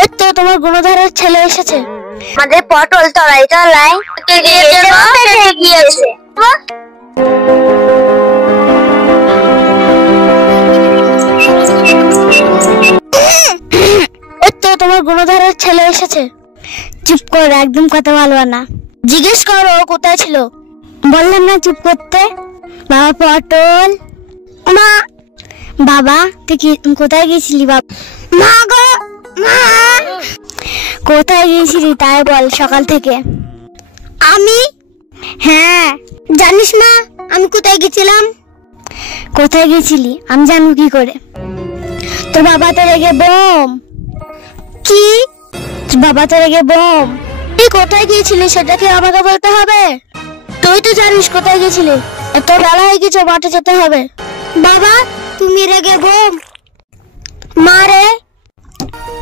ওই তো তোমার গুণধরের ছেলে এসেছে। আমাদের পটল তরাই তলায় গিয়েছে। ওই তো তোমার গুণধরের ছেলে এসেছে। চুপ কর, একদম কথা বলবা না। জিজ্ঞেস করো কোথায় ছিল। বললাম না চুপ করতে। বাবা পটল। মা। বাবা তুই কোথায় গেছিলি? বাবা। মা গো মা। কোথায় গেছিলি তাই বল সকাল থেকে। আমি? হ্যাঁ। জানিস না আমি কোথায় গেছিলাম? কোথায় গেছিলি আমি জানবো কি করে? তোর বাবা তো রেগে বোম। কি? তোর বাবা তো রেগে বোম। তুই কোথায় গিয়েছিলি সেটা কি আমাকে বলতে হবে? তুই তো জানিস কোথায় গেছিলি। এত বেলা হয়ে গেছে, মাঠে যেতে হবে। বাবা তুমি রেগে বোম। মারে।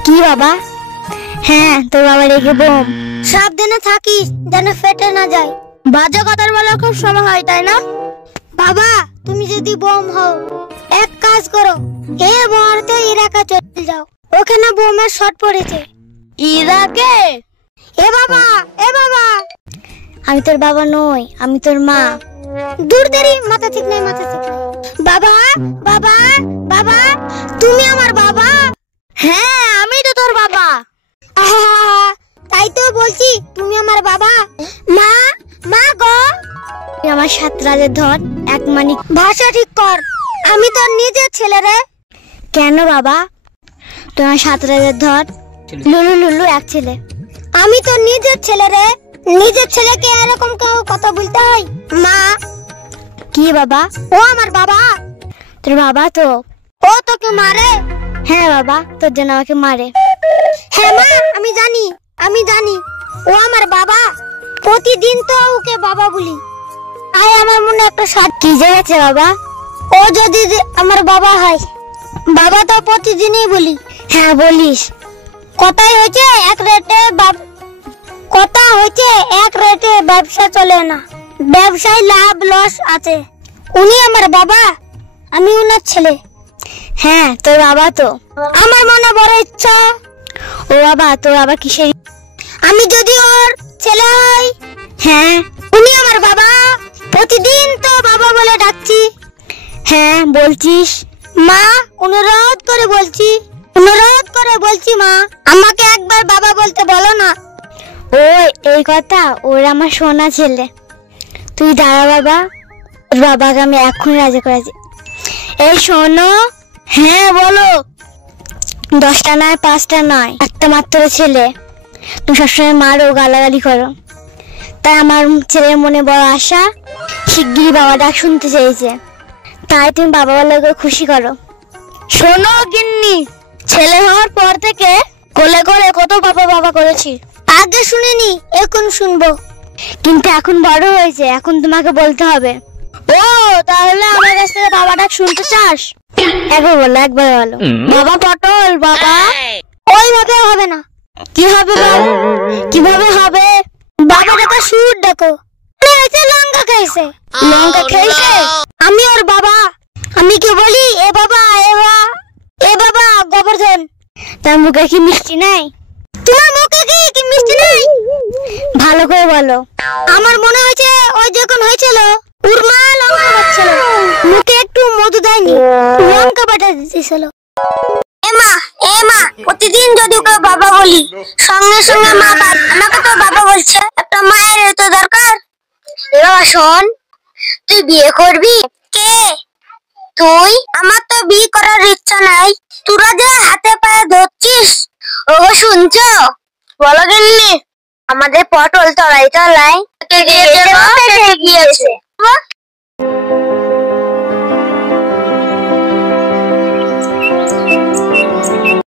কি বাবা? হ্যাঁ তোর বাবা রেগে বোম। সাবধানে থাকিস যেন ফেটে না যায়। বাজে কথা বলার খুব সময় হয় তাই না? বাবা তুমি যদি বোম হও এক কাজ করো, এ মুহূর্তে ইরাকে চলে যাও। ওখানে বোমের শট পড়েছে। ইরাকে? এ বাবা এ বাবা। আমি তোর বাবা নই, আমি তোর মা। দূর দেরি, মাথা ঠিক নাই মাথা ঠিক নাই। বাবা বাবা বাবা তুমি আমার বাবা? হ্যাঁ আমি তো তোর বাবা। তাই তো বলছি তুমি আমার বাবা। মা মা গো। আমার 7 রাজের ধন এক মানিক। ভাষা ঠিক কর, আমি তোর নিজের ছেলে রে। কেন বাবা? তোমার 7 রাজের ধন লুলু লুলু এক ছেলে। আমি তোর নিজের ছেলে রে। নিজের ছেলেকে এরকম কথা বলতে হয়? মা। কি বাবা? ও আমার বাবা। তোর বাবা তো। ও তোকে মারে? হ্যাঁ বাবা তোর জন্য আমাকে মারে। হ্যাঁ মা আমি জানি আমি জানি ও আমার বাবা। প্রতিদিন তো ওকে বাবা বলি। তাই আমার মনে একটা সাত কি আছে বাবা। ও যদি আমার বাবা হয়, বাবা তো প্রতিদিনই বলি। হ্যাঁ বলিস। কথাই হয়েছে এক রেটে কথা হয়েছে এক রেটে ব্যবসা চলে না, ব্যবসায় লাভ লস আছে। উনি আমার বাবা, আমি ওনার ছেলে। হ্যাঁ তোর বাবা তো। আমার মনে বড় ইচ্ছা। ও বাবা তোর বাবা কিসের? আমি যদি ওর ছেলে হই। হ্যাঁ উনি আমার বাবা, প্রতিদিন তো বাবা বলে ডাকছি। হ্যাঁ বলছিস। মা অনুরোধ করে বলছি মা আমাকে একবার বাবা বলতে বলো না। ও এই কথা, ওর আমার সোনা ছেলে। তুই দাঁড়া বাবা, তোর বাবাকে আমি এখন রাজি করেছি। এই শোনো। হ্যাঁ বলো। 10টা নয় 5টা নয়, একটা মাত্র ছেলে। তুমি সবসময় মারো গালাগালি করো, তাই আমার ছেলের মনে বড় আশা, শিগগিরই বাবা ডাক শুনতে চেয়েছে। তাই তুমি বাবা বলে খুশি করো। শোনো গিন্নি, ছেলে হওয়ার পর থেকে কোলে করে কত বাবা বাবা করেছি। আগে শুনিনি, এখন শুনবো। কিন্তু এখন বড় হয়েছে, এখন তোমাকে বলতে হবে। ও তাহলে আমার কাছ থেকে বাবা ডাক শুনতে চাস? একবার বলো বাবা পটল বাবা। ওইভাবে হবে না। কি হবে বল? কিভাবে হবে? বাবা ডাকা সুর ডাকো। লঙ্কা খাইছে। লঙ্কা খাইছে? আমি ওর বাবা। আমি কি বলি এ বাবা এ বাবা গোবর্ধন। তার মুখে কি মিষ্টি নাই? তোমার মুখে কি মিষ্টি নাই? ভালো করে বলো। আমার মনে হয়েছে ওই যখন হয়েছিল উর্মা লঙ্কা বাটছিল, মুখে একটু মধু দেয়নি, লঙ্কা বাটা দিতেছিল। এমা প্রতিদিন যদি ওকে বাবা বলি, সঙ্গে সঙ্গে মা আমাকে তো বাবা বলছে, একটা মায়ের তো দরকার। এবার শোন, তুই বিয়ে করবি? কে? তুই? আমার তো বিয়ে করার ইচ্ছা নাই। তোরা যে হাতে পায়ে ধরছিস, ও শুনছো? বলো গিন্নি, আমাদের পটল তলায় তলায় গিয়েছে।